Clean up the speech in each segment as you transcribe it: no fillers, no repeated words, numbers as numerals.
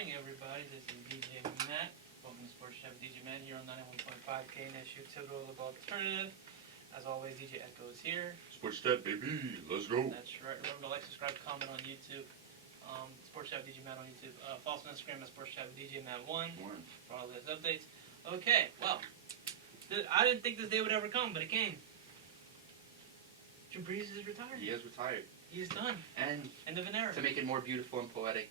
morning, everybody. This is DJ Matt. Welcome to Sports Chat with DJ Matt here on 91.5 KNSU Typical Alternative. As always, DJ Echo is here. Sports Chat, baby. Let's go. That's right. Remember to like, subscribe, comment on YouTube. Sports Chat with DJ Matt on YouTube. Follow us on Instagram at Sports Chat with DJ Matt1 for all those updates. Okay, well, I didn't think this day would ever come, but it came. Drew Brees is retired. He is retired. He's done. And end of an era. To make it more beautiful and poetic,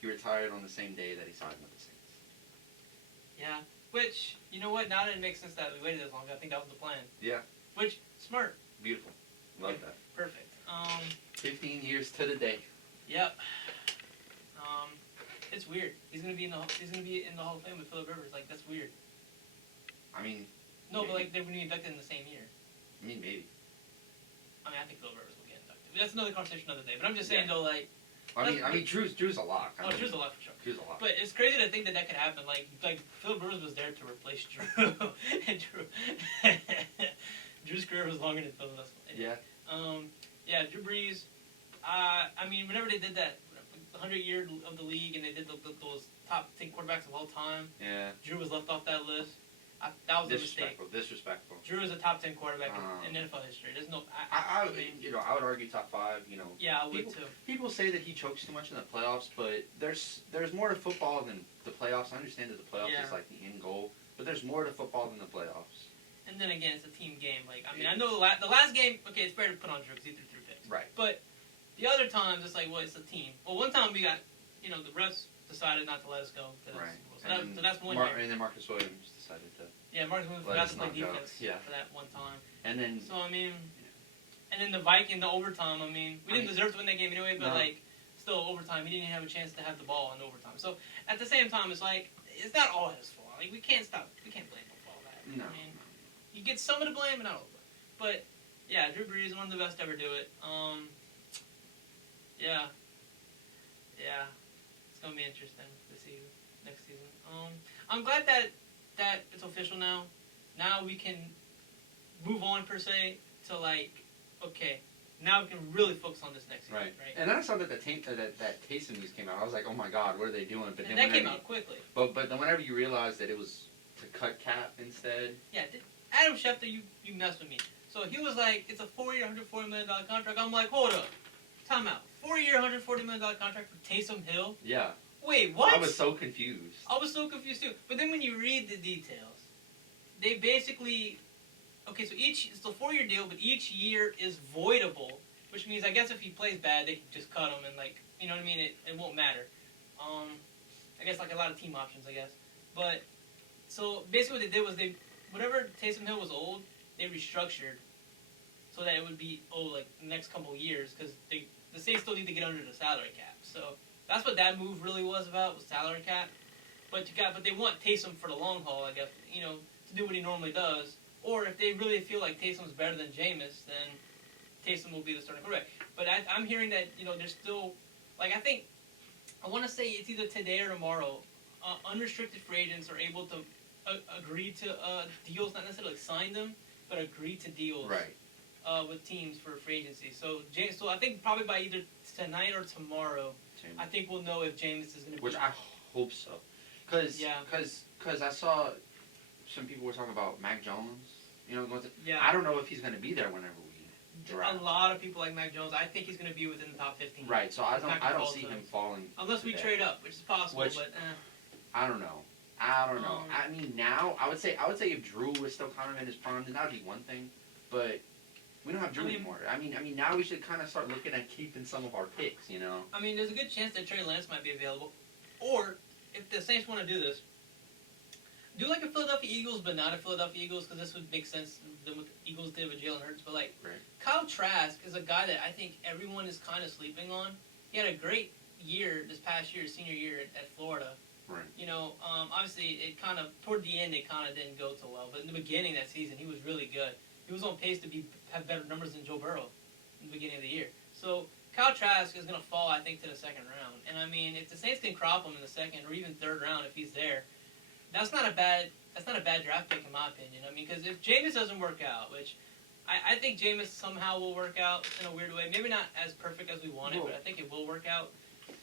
he retired on the same day that he signed with the Saints. Yeah. Which, you know what? Now that it makes sense that we waited this long. I think that was the plan. Yeah. Which, smart. Beautiful. Love that. Perfect. 15 years to the day. Yep. It's weird. He's gonna be in the Hall of Fame with Phillip Rivers. Like, that's weird. I mean. No, maybe. but like they're gonna be inducted in the same year. I mean, maybe. I mean, I think Phillip Rivers will get inducted. That's another conversation another day. But I'm just saying though, like. I mean, Drew's a lock. Drew's a lock for sure. Drew's a lock. But it's crazy to think that could happen. Like Phillip Rivers was there to replace Drew, and Drew's career was longer than Phillip's. Yeah. Yeah, Drew Brees. I mean, whenever they did that 100 year of the league, and they did those top 10 quarterbacks of all time. Yeah. Drew was left off that list. That was a mistake. Disrespectful. Drew is a top 10 quarterback in NFL history. There's no. I would argue top 5. Yeah, I would too. People say that he chokes too much in the playoffs, but there's more to football than the playoffs. I understand that the playoffs is like the end goal, but there's more to football than the playoffs. And then again, it's a team game. Like, I mean, I know the last game. Okay, it's fair to put on Drew because he threw 3 picks. Right. But the other times, it's like, well, it's a team. Well, one time we got, the refs decided not to let us go. Right. So that's one year. And then Marcus Williams decided to. Yeah, Marcus Williams forgot to play defense for that one time. And then. So I mean, and then the overtime. I mean, we didn't deserve to win that game anyway, but still overtime, he didn't even have a chance to have the ball in overtime. So at the same time, it's like it's not all his fault. Like we can't blame him for all that. No. I mean, you get some of the blame, but not all of it. But yeah, Drew Brees, one of the best to ever do it. Yeah, it's gonna be interesting this season, next season. I'm glad that it's official now. Now we can move on per se to okay, now we can really focus on this next season. Right. And then I saw that that Taysom news came out. I was like, oh my God, what are they doing? But then that came out quickly. But then whenever you realize that it was to cut cap instead. Yeah, Adam Schefter, you messed with me. So he was like, it's a 4-year, $140 million contract. I'm like, hold up, time out. 4-year, $140 million contract for Taysom Hill? Yeah. Wait, what? I was so confused. I was so confused too. But then when you read the details, they basically, okay, so it's a 4-year deal, but each year is voidable, which means I guess if he plays bad, they can just cut him and you know what I mean? It won't matter. I guess like a lot of team options, I guess. But so basically what they did was whatever Taysom Hill was owed, they restructured so that it would be the next couple of years because the Saints still need to get under the salary cap. So that's what that move really was about, was salary cap. But they want Taysom for the long haul, I guess, to do what he normally does. Or if they really feel like Taysom's better than Jameis, then Taysom will be the starting quarterback. But I'm hearing that, there's still, I want to say it's either today or tomorrow, unrestricted free agents are able to agree to deals, not necessarily sign them, but agree to deals with teams for free agency. So I think probably by either tonight or tomorrow, I think we'll know if Jameis is going to be. Which I hope so. Because I saw some people were talking about Mac Jones. I don't know if he's going to be there whenever we draft. A lot of people like Mac Jones. I think he's going to be within the top 15. Right, so I don't see him falling. Unless we trade up, which is possible, but I don't know. I mean, now I would say if Drew was still kind of in his prime, then that'd be one thing. But we don't have Drew anymore. I mean, now we should kind of start looking at keeping some of our picks. I mean, there's a good chance that Trey Lance might be available, or if the Saints want to do this, do like a Philadelphia Eagles, but not a Philadelphia Eagles, because this would make sense than what the Eagles did with Jalen Hurts. But Kyle Trask is a guy that I think everyone is kind of sleeping on. He had a great year this past year, senior year at Florida. Right. Obviously, it kind of toward the end it kind of didn't go so well, but in the beginning of that season he was really good. He was on pace to have better numbers than Joe Burrow in the beginning of the year. So Kyle Trask is going to fall, I think, to the second round. And I mean, if the Saints can crop him in the second or even third round if he's there, that's not a bad draft pick in my opinion. I mean, because if Jameis doesn't work out, which I think Jameis somehow will work out in a weird way, maybe not as perfect as we want it, but I think it will work out.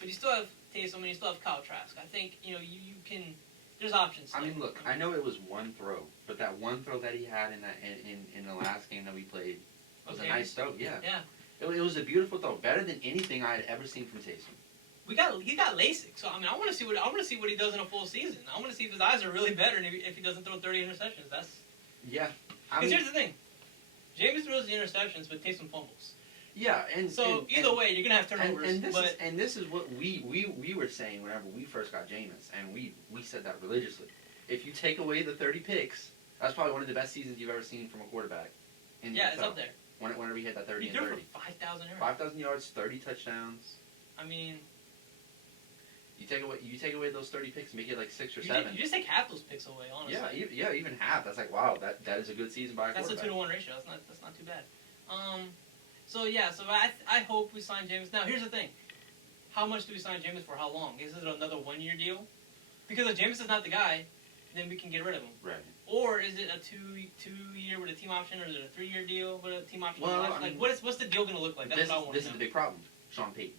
but you still have Taysom and you still have Kyle Trask. I think you can. There's options. Still. I mean, look, I know it was one throw, but that one throw that he had in the last game that we played was a nice throw. Yeah. Yeah. It was a beautiful throw, better than anything I had ever seen from Taysom. He got LASIK, so I mean, I want to see what he does in a full season. I want to see if his eyes are really better, and if he doesn't throw 30 interceptions. Yeah. Because here's the thing, James throws the interceptions, but Taysom fumbles. Yeah, either way, you're gonna have turnovers. And this is what we were saying whenever we first got Jameis, and we said that religiously. If you take away the 30 picks, that's probably one of the best seasons you've ever seen from a quarterback. It's up there. Whenever he hit that 30 and 30. For 5,000 yards. 5,000 yards, 30 touchdowns. I mean, you take away those 30 picks, make it like 6 or 7. You just take half those picks away, honestly. Yeah, even half. That's like, wow, that is a good season by a quarterback. That's a 2-to-1 ratio. That's not too bad. So I hope we sign Jameis. Now here's the thing, how much do we sign Jameis for? How long? Is it another 1-year deal? Because if Jameis is not the guy, then we can get rid of him. Right. Or is it a two-year with a team option, or is it a 3-year deal with a team option? Well, what's the deal going to look like? That's what I want to know. This is the big problem. Sean Payton.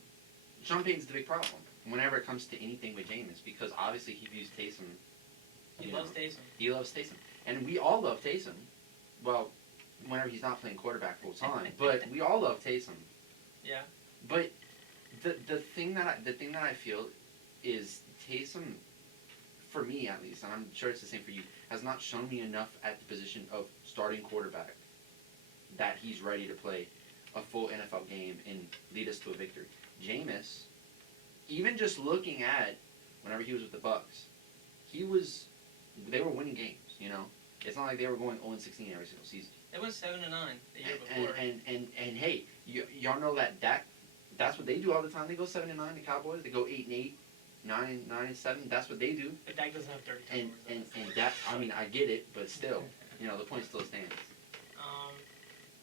Sean Payton's the big problem whenever it comes to anything with Jameis, because obviously he views Taysom. He loves Taysom. He loves Taysom, and we all love Taysom. Well, whenever he's not playing quarterback full time, but we all love Taysom. Yeah. But the thing that I feel is Taysom, for me at least, and I'm sure it's the same for you, has not shown me enough at the position of starting quarterback that he's ready to play a full NFL game and lead us to a victory. Jameis, even just looking at whenever he was with the Bucks, they were winning games. It's not like they were going 0-16 every single season. They went 7-9 the year before. And hey, y'all know that's what they do all the time. They go 7-9. The Cowboys, they go 8-8, 9-7. That's what they do. But Dak doesn't have 30 turnovers. And that, I mean, I get it, but still, the point still stands.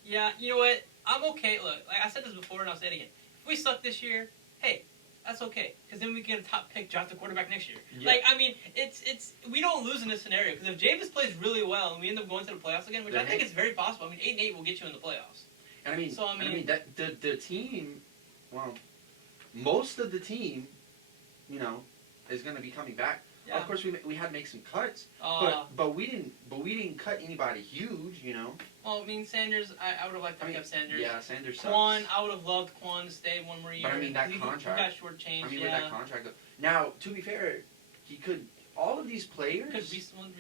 Yeah, you know what? I'm okay. Look, like I said this before, and I'll say it again. If we suck this year, hey, that's okay, because then we get a top pick, draft the quarterback next year. Yeah. Like, I mean, it's we don't lose in this scenario, because if Jameis plays really well and we end up going to the playoffs again, which I think is very possible. I mean, 8-8 will get you in the playoffs. And I mean that the team, well, most of the team, is going to be coming back. Yeah. Of course, we had to make some cuts, but we didn't cut anybody huge, Well, I mean, Sanders, I would have liked to have Sanders. Yeah, Sanders sucks. Quan, I would have loved Quan to stay one more year. But I mean, that contract. He got shortchanged. I mean, with that contract. Now, to be fair, he could. All of these players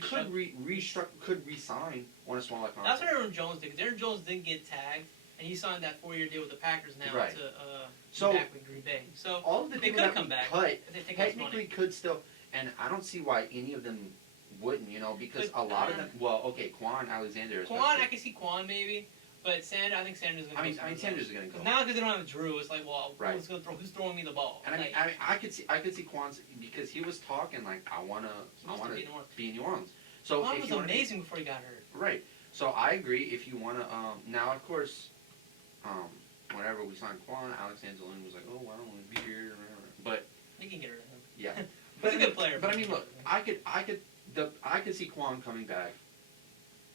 could re-sign on a smaller contract. That's what Aaron Jones did, because Aaron Jones didn't get tagged, and he signed that 4-year deal with the Packers now to be back with Green Bay. So all of the they people could come back. Cut technically could still, and I don't see why any of them wouldn't, because a lot of them. Well, okay, Quan Alexander. I can see Quan maybe, but Sanders, I think Sanders is going to go. I mean, Sanders is going to go. Now because they don't have Drew, it's like, well, who's throwing me the ball? And I could see Quan, because he was talking like, I want to be in New Orleans. So Quan was amazing before he got hurt. Right. So I agree. If you want to, now of course, whenever we signed Quan, Alex Anzalone was like, oh, well, I don't want to be here, but they can get rid of him. Yeah. He's a good player. But I mean, look, I could see Quan coming back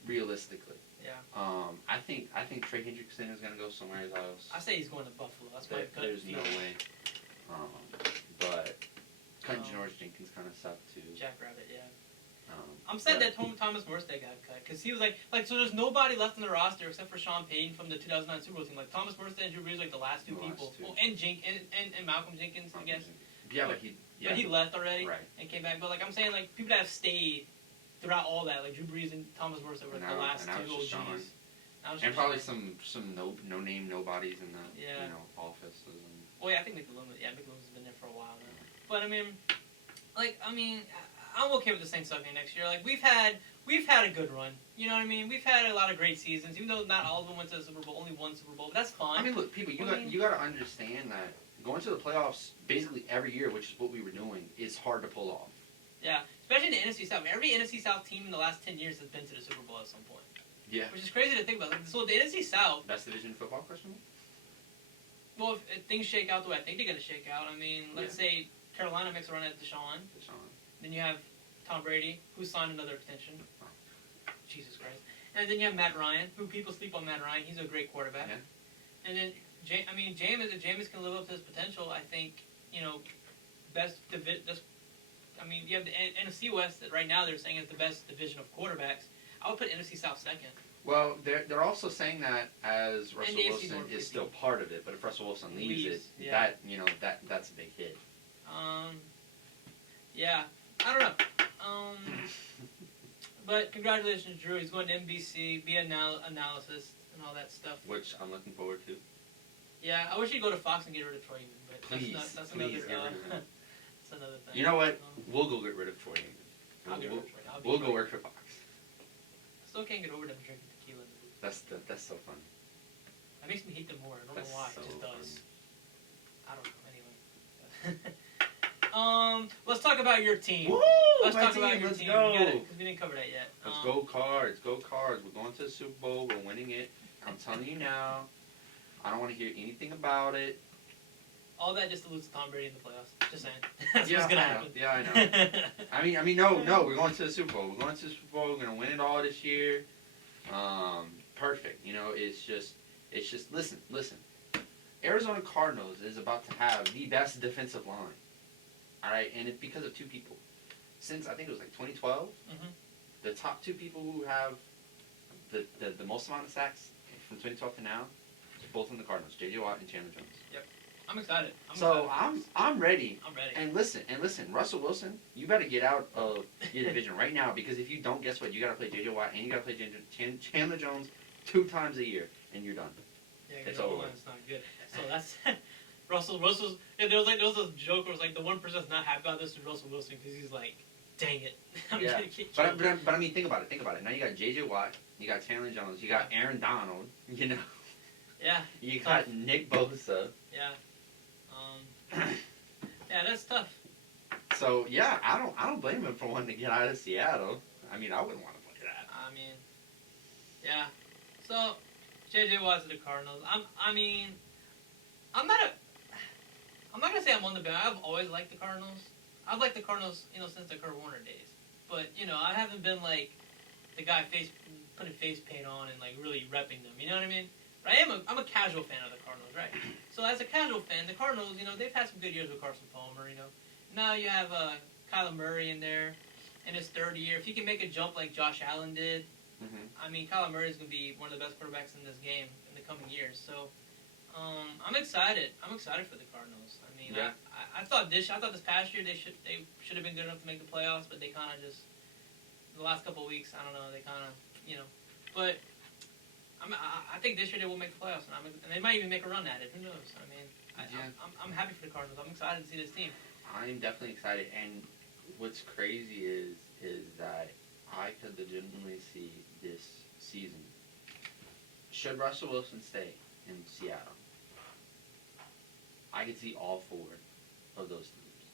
realistically. Yeah. I think Trey Hendrickson is gonna go somewhere else. I say he's going to Buffalo. That's my gut. There's no way. But cutting Janoris Jenkins kind of sucked too. Jackrabbit, yeah. I'm sad that Thomas Morstead got cut, because he was like so there's nobody left on the roster except for Sean Payton from the 2009 Super Bowl team. Like Thomas Morstead and Drew Brees, like the last two people. Well, and Malcolm Jenkins, I guess. Yeah, but he left already, right, and came back. But like I'm saying, like people that have stayed throughout all that, like Drew Brees and Thomas Morstead were the last two OGs. And probably some no name nobodies in the office. Well, yeah, I think McLuhan has been there for a while now. But I mean, I'm okay with the Saints sucking next year. Like we've had a good run. You know what I mean? We've had a lot of great seasons, even though not all of them went to the Super Bowl. Only one Super Bowl, but that's fine. I mean, look, people, you got to understand that going to the playoffs basically every year, which is what we were doing, is hard to pull off. Yeah, especially in the NFC South. Every NFC South team in the last 10 years has been to the Super Bowl at some point. Yeah. Which is crazy to think about. Like, so the NFC South. Best division in football, question? Well, if things shake out the way I think they're going to shake out, I mean, let's say Carolina makes a run at Deshaun. Then you have Tom Brady, who signed another extension. Oh. Jesus Christ. And then you have Matt Ryan, who people sleep on Matt Ryan. He's a great quarterback. Yeah. And then, if Jameis can live up to his potential, I think, best division. I mean, you have the NFC West that right now they're saying is the best division of quarterbacks. I would put NFC South second. Well, they're also saying that as Russell Wilson North is still part of it, but if Russell Wilson leaves it, that's a big hit. Yeah, I don't know. But congratulations, Drew. He's going to NBC, be analysis and all that stuff. Which I'm looking forward to. Yeah, I wish he'd go to Fox and get rid of Troy Aikman, but Please, that's please, another that's another thing. You know what? We'll go get rid of Troy Aikman. I'll get rid of Troy. We'll go work for Fox. Still can't get over them drinking tequila. That's so fun. That makes me hate them more. I don't know why. So it just does. Fun. I don't know. Anyway. Let's talk about your team. Woo! Let's talk about your Let's team. go. Because we didn't cover that yet. Let's go Cards. Go Cards. We're going to the Super Bowl. We're winning it. I'm telling you now. I don't want to hear anything about it. All that just to lose to Tom Brady in the playoffs. Just saying. That's Yeah, what's gonna happen. Yeah, I know. I mean, no. We're going to the Super Bowl. We're going to the Super Bowl. We're gonna win it all this year. Perfect. It's just. Listen. Arizona Cardinals is about to have the best defensive line. All right, and it's because of two people. Since I think it was like 2012, the top two people who have the most amount of sacks from 2012 to now, both in the Cardinals, J.J. Watt and Chandler Jones. Yep. I'm excited. I'm ready. I'm ready. And listen, Russell Wilson, you better get out of your division right now, because if you don't, guess what? You got to play J.J. Watt and you got to play Chandler Jones 2 times a year, and you're done. Yeah, it's over. It's not good. So that's Russell's. Yeah, there was a joke where it was like the one person that's not happy about this is Russell Wilson, because he's like, dang it. Yeah. But I mean, think about it. Now you got J.J. Watt, you got Chandler Jones, you got Aaron Donald, Yeah. You got Nick Bosa. Yeah. Yeah, that's tough. So yeah, I don't blame him for wanting to get out of Seattle. I mean, I wouldn't want to play that. I mean, yeah. So J.J. Watt to the Cardinals. I'm not gonna say I'm on the band. I've always liked the Cardinals. I've liked the Cardinals, since the Kurt Warner days. But I haven't been like the guy putting face paint on and like really repping them. You know what I mean? But I'm a casual fan of the Cardinals, right? So as a casual fan, the Cardinals, they've had some good years with Carson Palmer. Now you have Kyler Murray in there in his third year. If he can make a jump like Josh Allen did, I mean, Kyler Murray is going to be one of the best quarterbacks in this game in the coming years. So I'm excited. I'm excited for the Cardinals. I mean, yeah. I thought this past year they should have been good enough to make the playoffs, but they kind of just the last couple of weeks, I don't know, they kind of but. I think this year they will make the playoffs, and they might even make a run at it. Who knows? I mean, I'm happy for the Cardinals. I'm excited to see this team. I'm definitely excited, and what's crazy is that I could legitimately see this season. Should Russell Wilson stay in Seattle, I could see all 4 of those teams.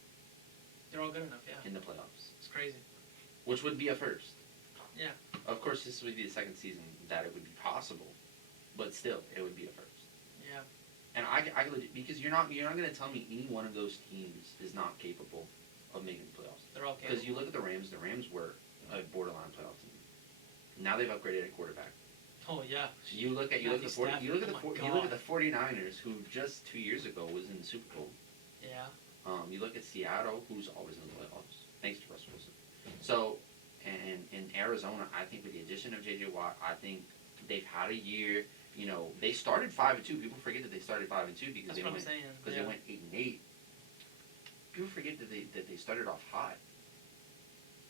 They're all good enough, yeah. In the playoffs. It's crazy. Which would be a first. Yeah. Of course, this would be the second season that it would be possible, but still, it would be a first. Yeah. And I because you're not going to tell me any one of those teams is not capable of making the playoffs. They're all capable. Because you look at the Rams. The Rams were a borderline playoff team. Now they've upgraded at quarterback. Oh yeah. You look at the 49ers, who just 2 years ago was in the Super Bowl. Yeah. You look at Seattle, who's always in the playoffs, thanks to Russell Wilson. So. And in Arizona, I think with the addition of J.J. Watt, I think they've had a year. They started 5-2. People forget that they started 5-2 because they went 8-8. People forget that they started off hot.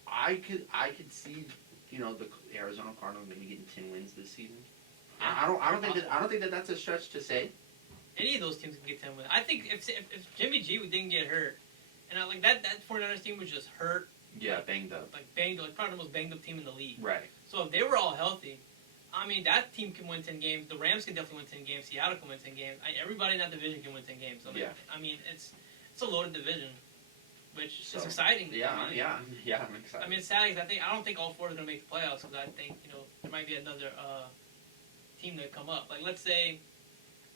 I could see the Arizona Cardinals maybe getting 10 wins this season. I don't think that's a stretch to say. Any of those teams can get 10 wins. I think if Jimmy G didn't get hurt, and that 49ers team was just hurt. Yeah, banged up. Probably the most banged up team in the league. Right. So if they were all healthy, I mean, that team can win 10 games. The Rams can definitely win 10 games. Seattle can win 10 games. Everybody in that division can win 10 games. So I mean, it's a loaded division, which is exciting. Yeah, I'm excited. I mean, it's sad because I don't think all 4 are going to make the playoffs, because I think there might be another team that come up. Like, let's say,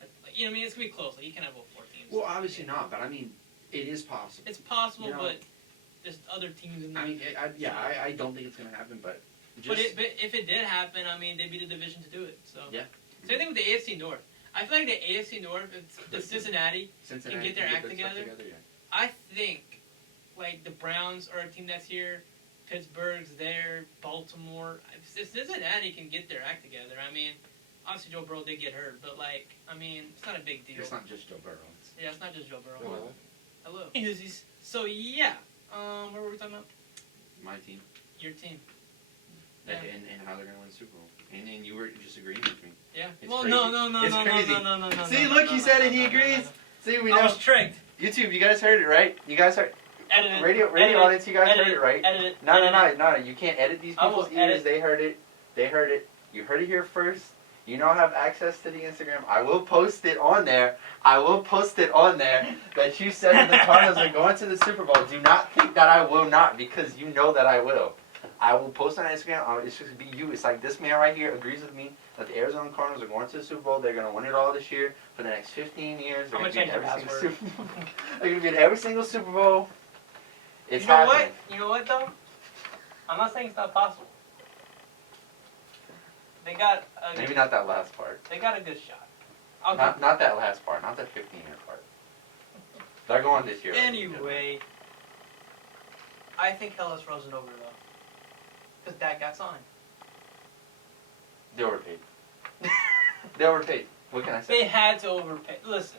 I mean, it's going to be close. Like, you can have all 4 teams. Well, obviously not, but I mean, it is possible. It's possible, but there's other teams in there. I mean, I don't think it's going to happen, but... But if it did happen, I mean, they'd be the division to do it. So yeah. Same thing with the AFC North. I feel like the AFC North, if Cincinnati can get their act together, I think, like, the Browns are a team that's here. Pittsburgh's there. Baltimore. If Cincinnati can get their act together, I mean, obviously Joe Burrow did get hurt, but, like, I mean, it's not a big deal. It's not just Joe Burrow. Yeah, it's not just Joe Burrow. Hello. Hello. So, yeah. What were we talking about? My team. Your team. Yeah. And how they're going to win the Super Bowl. And you were just agreeing with me. Yeah. It's well, crazy. no. It's crazy. No. See, look, he said it. He agrees. See, we know. I was tricked. YouTube, you guys heard it, right? You guys heard. Edit it. Radio Edit audience, you guys edit heard it, right? Edit it. No. You can't edit these I will people's ears. edit. They heard it. They heard it. You heard it here first. You now have access to the Instagram. I will post it on there. That you said that the Cardinals are going to the Super Bowl. Do not think that I will not, because you know that I will. I will post on Instagram. It's just going to be you. It's like this man right here agrees with me that the Arizona Cardinals are going to the Super Bowl. They're going to win it all this year. For the next 15 years, they're going to be in every single Super Bowl. They're going to be in every single Super Bowl. It's you know happening. what? You know what, though? I'm not saying it's not possible. They got a Maybe not that last part. They got a good shot. Not that last part. Not that 15-year part. They're going this year. Anyway, I think hell is frozen over, though. Because Dak got signed. They overpaid. They overpaid. What can I say? They had to overpay. Listen.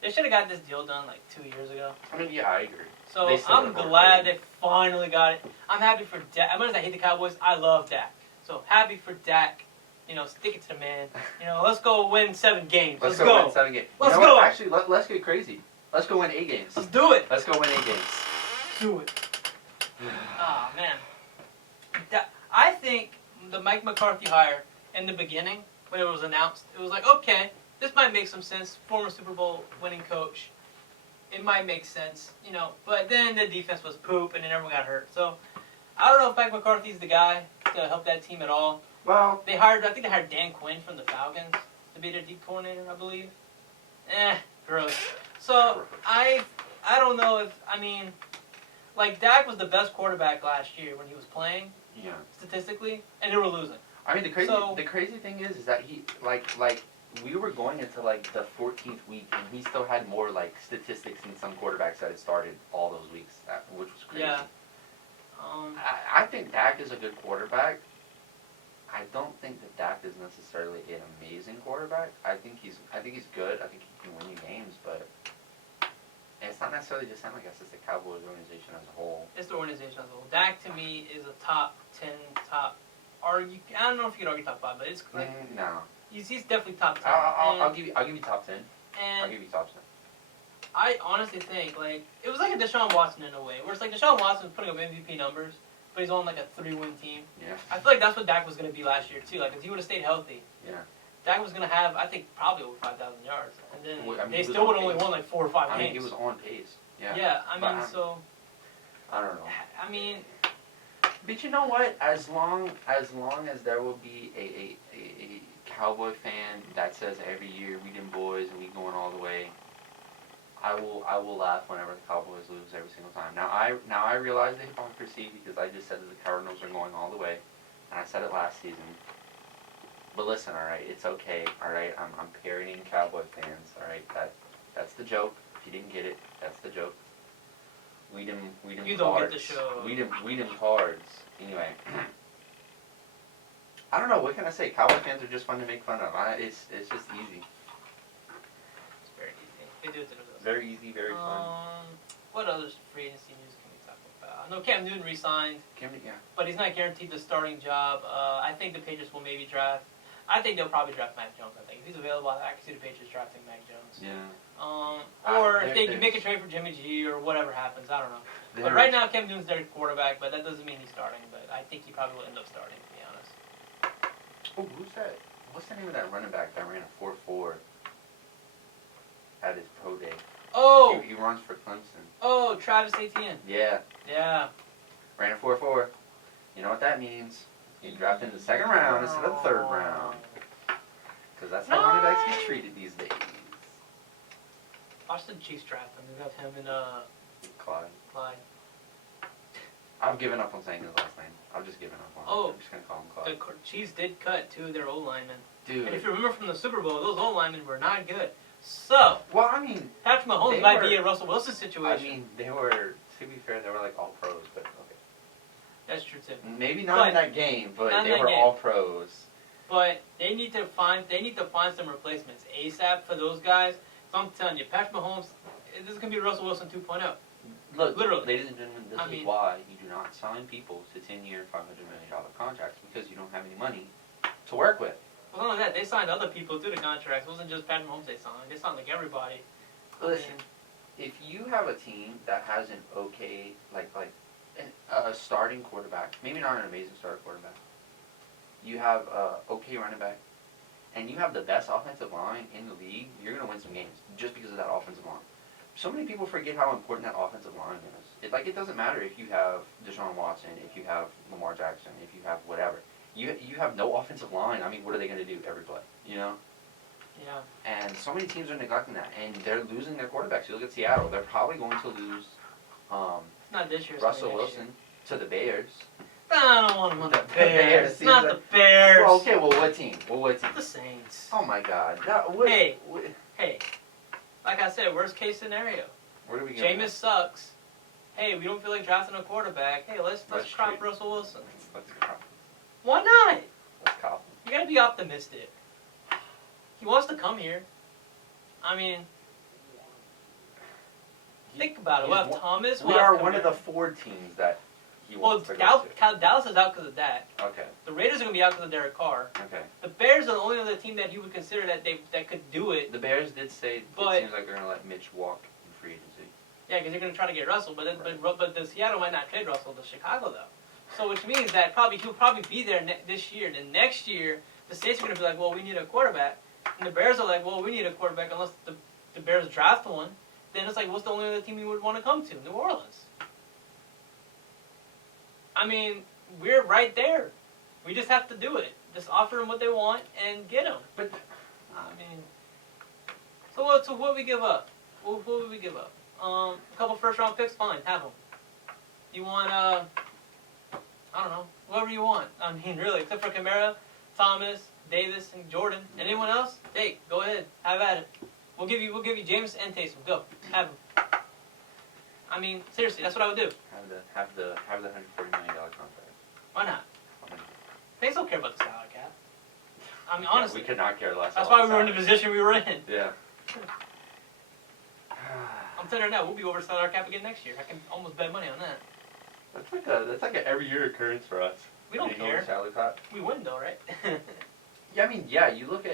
They should have got this deal done like 2 years ago. I mean, yeah, I agree. So They still I'm would've glad overpaid. they finally got it. I'm happy for Dak. As much as I hate the Cowboys, I love Dak. So happy for Dak. You know, stick it to the man. You know, let's go win 7 games. Let's go. Win 7 games. Let's you know go. What? Actually, let's get crazy. Let's go win 8 games. Let's do it. Let's go win 8 games. Do it. Ah, man. I think the Mike McCarthy hire in the beginning, when it was announced, it was like, okay, this might make some sense. Former Super Bowl winning coach. It might make sense, you know. But then the defense was poop, and then everyone got hurt. So I don't know if Mike McCarthy's the guy to help that team at all. Well, I think they hired Dan Quinn from the Falcons to be their D coordinator, I believe. Gross. So I don't know if, I mean, like Dak was the best quarterback last year when he was playing. Yeah. Statistically, and they were losing. I mean, the crazy thing is that he like we were going into like the 14th week, and he still had more like statistics than some quarterbacks that had started all those weeks, which was crazy. Yeah. I think Dak is a good quarterback. I don't think that Dak is necessarily an amazing quarterback. I think he's good. I think he can win you games, but it's not necessarily just him. I guess it's the Cowboys organization as a whole. It's the organization as a whole. Dak to me is a top 10, I don't know if you could argue top 5, but it's like no. He's definitely top 10. I'll give you top 10. And I'll give you top 10. I honestly think like it was like a Deshaun Watson in a way, where it's like Deshaun Watson was putting up MVP numbers, but he's on like a 3-win team. Yeah. I feel like that's what Dak was going to be last year too. Like if he would have stayed healthy. Yeah. Dak was going to have, I think, probably over 5,000 yards, and then Well, I mean, they still would have only won like 4 or 5 games. I mean, he was on pace. Yeah. Yeah, I mean, but I don't know. I mean, but you know what? As long as there will be a Cowboy fan that says every year we them boys and we going all the way, I will laugh whenever the Cowboys lose every single time. Now I realize the hypocrisy because I just said that the Cardinals are going all the way, and I said it last season. But listen, all right, it's okay. All right, I'm parodying Cowboy fans. All right, that's the joke. If you didn't get it, that's the joke. We them you cards. don't get the show. We them cards. Anyway, I don't know. What can I say? Cowboy fans are just fun to make fun of. It's just easy. It's very easy. They do it to themselves. Very easy, very fun. What other free agency news can we talk about? I know Cam Newton re-signed, Yeah. but he's not guaranteed the starting job. I think the Patriots will maybe draft. I think they'll probably draft Mac Jones. I think if he's available, I can see the Patriots drafting Mac Jones. Yeah. Or if they can make a trade for Jimmy G or whatever happens, I don't know. But right now, Cam Newton's their quarterback, but that doesn't mean he's starting. But I think he probably will end up starting, to be honest. Oh, who's that? What's the name of that running back that ran a 4.4 at his pro day? Oh! He runs for Clemson. Oh, Travis Etienne. Yeah. Yeah. Ran a 4.4. You know what that means? You draft in the second round instead of the third round. Because that's how running backs get treated these days. Watch the Chiefs draft him. They got him and Clyde. I've given up on saying his last name. I've just given up on it. Oh. I'm just going to call him Clyde. The Chiefs did cut 2 of their O-linemen. Dude. And if you remember from the Super Bowl, those O-linemen were not good. So, Well, I mean, Patrick Mahomes they might were- be a Russell Wilson I situation. mean, they were. To be fair, they were like all pros, but okay. That's true too. Maybe not But- in that game, but not in they that were game. all pros. But they need to find some replacements ASAP for those guys. So I'm telling you, Patrick Mahomes, this is gonna be Russell Wilson 2.0. Look, Literally. ladies and gentlemen, this I is mean- why you do not sign people to 10-year, $500 million contracts, because you don't have any money to work with. Well, not only that, they signed other people to the contracts. It wasn't just Patrick Mahomes they signed. They signed like everybody. Listen, if you have a team that has an okay, a starting quarterback, maybe not an amazing starting quarterback, you have a okay running back, and you have the best offensive line in the league, you're going to win some games just because of that offensive line. So many people forget how important that offensive line is. It doesn't matter if you have Deshaun Watson, if you have Lamar Jackson, if you have whatever. You have no offensive line. I mean, what are they going to do every play? You know? Yeah. And so many teams are neglecting that, and they're losing their quarterbacks. You look at Seattle; they're probably going to lose It's not this year. Russell Wilson to the Bears. I don't want him on the The Bears. Bears It's not seems the Bears. Well, okay. Well, what team? The Saints. Oh my God! Hey. Hey, like I said, worst case scenario. What are we going? Jameis sucks. Hey, we don't feel like drafting a quarterback. Hey, let's Let's crop trade. Russell Wilson. Let's go. Why not? Let's call. You gotta be optimistic. He wants to come here. I mean, think about it. We'll have Thomas. We are one of the 4 teams that he Well, wants to go to. Dallas is out because of that. Okay. The Raiders are gonna be out because of Derek Carr. Okay. The Bears are the only other team that you would consider that could do it. The Bears did say But- it seems like they're going to let Mitch walk in free agency. Yeah, because they're gonna try to get Russell, but Right. but the Seattle might not trade Russell to Chicago though. So which means that he'll probably be there this year. Then next year, the Saints are gonna be like, well, we need a quarterback, and the Bears are like, well, we need a quarterback unless the Bears draft one. Then it's like, what's the only other team you would want to come to? New Orleans. I mean, we're right there. We just have to do it. Just offer them what they want and get them. But I mean, so what we give up? What would we give up? A couple first round picks, fine, have them. You want I don't know, whoever you want. I mean, really, except for Kamara, Thomas, Davis, and Jordan. And anyone else? Hey, go ahead, have at it. We'll give you James and Taysom. Go, have them. I mean, seriously, that's what I would do. have the $140 million contract. Why not? They don't care about the salary cap. I mean, honestly, we could not care less. that's about why we were in the salary. position we were in. Yeah. I'm telling you right now, we'll be over salary cap again next year. I can almost bet money on that. That's like an every year occurrence for us. We don't Being over care. salary cap. We win though, right? Yeah, I mean, yeah. You look.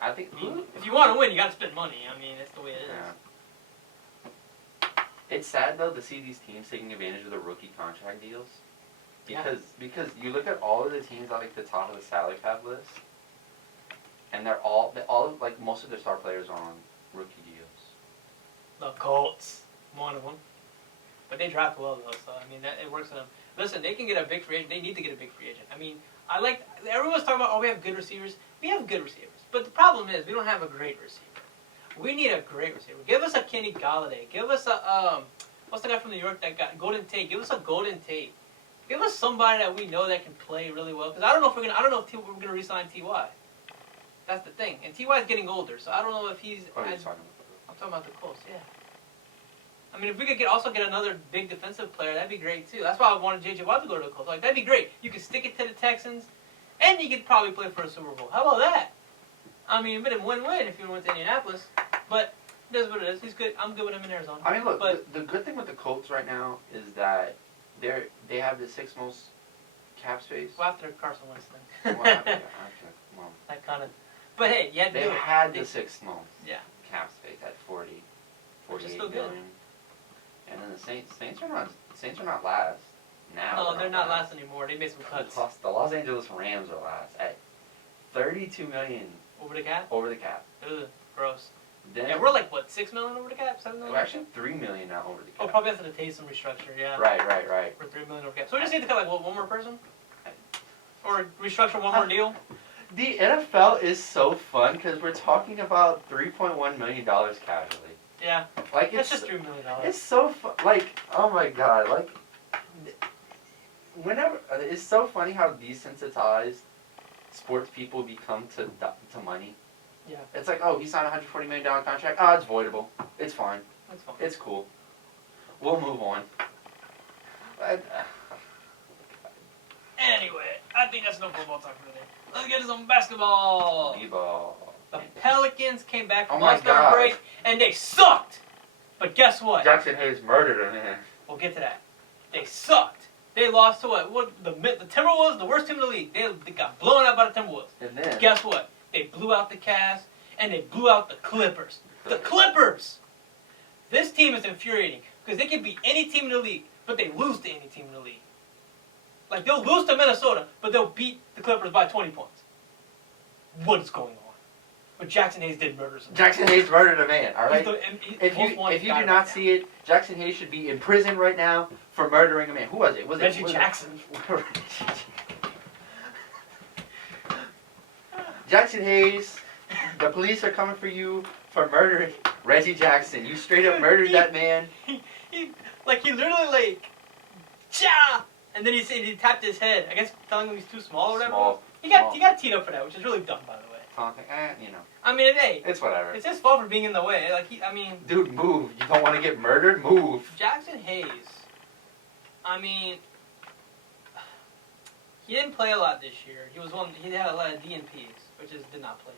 I think. If you want to win, you got to spend money. I mean, that's the way it is. Yeah. It's sad though to see these teams taking advantage of the rookie contract deals. Because you look at all of the teams at like the top of the salary cap list, and they're all like most of their star players are on rookie deals. The Colts, one of them. But they draft well though, so I mean it works for them. Listen, they can get a big free agent. They need to get a big free agent. I mean, everyone's talking about, oh, we have good receivers. We have good receivers, but the problem is we don't have a great receiver. We need a great receiver. Give us a Kenny Galladay. Give us a what's the guy from New York that got Golden Tate? Give us a Golden Tate. Give us somebody that we know that can play really well. Because I don't know if we're gonna re-sign Ty. That's the thing. And Ty is getting older, so I don't know if he's. What are you I'm talking talking about the Colts, yeah. I mean, if we could also get another big defensive player, that'd be great too. That's why I wanted J.J. Watt to go to the Colts. Like, that'd be great. You could stick it to the Texans, and you could probably play for a Super Bowl. How about that? I mean, but a win-win if you went to Indianapolis. But it is what it is. He's good. I'm good with him in Arizona. I mean, look. But the good thing with the Colts right now is that they have the 6th most cap space. well, after Carson Wentz thing. Well, after, That kind of. But hey, you had to they do it. had the 6th most Yeah. cap space at 40, Which is 48 still good. million. And then the Saints are not last now. No, they're not last anymore. They made some cuts. The Los Angeles Rams are last at $32 million Over the cap? over the cap. Ugh, gross. Then Yeah, we're like, what, $6 million over the cap? $7 million? we're actually $3 million now over the cap. Oh, probably after the Taysom restructure, yeah. Right. For $3 million over cap. So we just need to cut like one more person? Or restructure one more deal? The NFL is so fun because we're talking about $3.1 million casually. Yeah. Like That's it's just $3 million. it's so fun. Like, oh my god, like whenever it's so funny how desensitized sports people become to money. Yeah. It's like, oh, he signed a $140 million contract. Oh, it's voidable. It's fine. That's fine. It's cool. We'll move on. But, Anyway, I think that's no football talk for today. Let's get to some basketball. B-ball. The Pelicans came back from Oh my All-Star God. break, and they sucked. But guess what? Jackson Hayes murdered him, man. We'll get to that. They sucked. They lost to what the Timberwolves, the worst team in the league. They got blown out by the Timberwolves. And then, Guess what? They blew out the Cavs, and they blew out the Clippers. The Clippers! This team is infuriating, because they can beat any team in the league, but they lose to any team in the league. Like, they'll lose to Minnesota, but they'll beat the Clippers by 20 points. What is going on? But Jackson Hayes did murder some. Jackson Hayes murdered a man, all right? If you do not see it, Jackson Hayes should be in prison right now for murdering a man. Who was it? Reggie Jackson. Jackson Hayes, the police are coming for you for murdering Reggie Jackson. You straight up murdered that man. He literally, like, cha! And then he tapped his head. I guess telling him he's too small or whatever. Small. He got teed up for that, which is really dumb, by the way. Taunting, I mean, hey, it's whatever. it's his fault for being in the way. Like, Dude, move. You don't want to get murdered? Move. Jackson Hayes, he didn't play a lot this year. He had a lot of DNPs, did not play.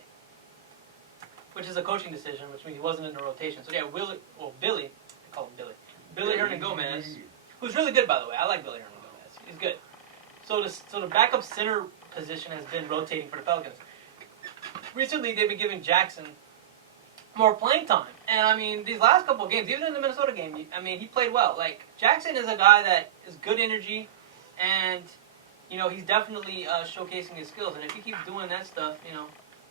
Which is a coaching decision, which means he wasn't in the rotation. So yeah, Billy, I call him Billy. Billy Hernan-Gomez, who's really good, by the way. I like Billy Hernan-Gomez. He's good. So the backup center position has been rotating for the Pelicans. Recently, they've been giving Jackson more playing time. And, these last couple of games, even in the Minnesota game, he played well. Like, Jackson is a guy that is good energy, and, he's definitely showcasing his skills. And if he keeps doing that stuff,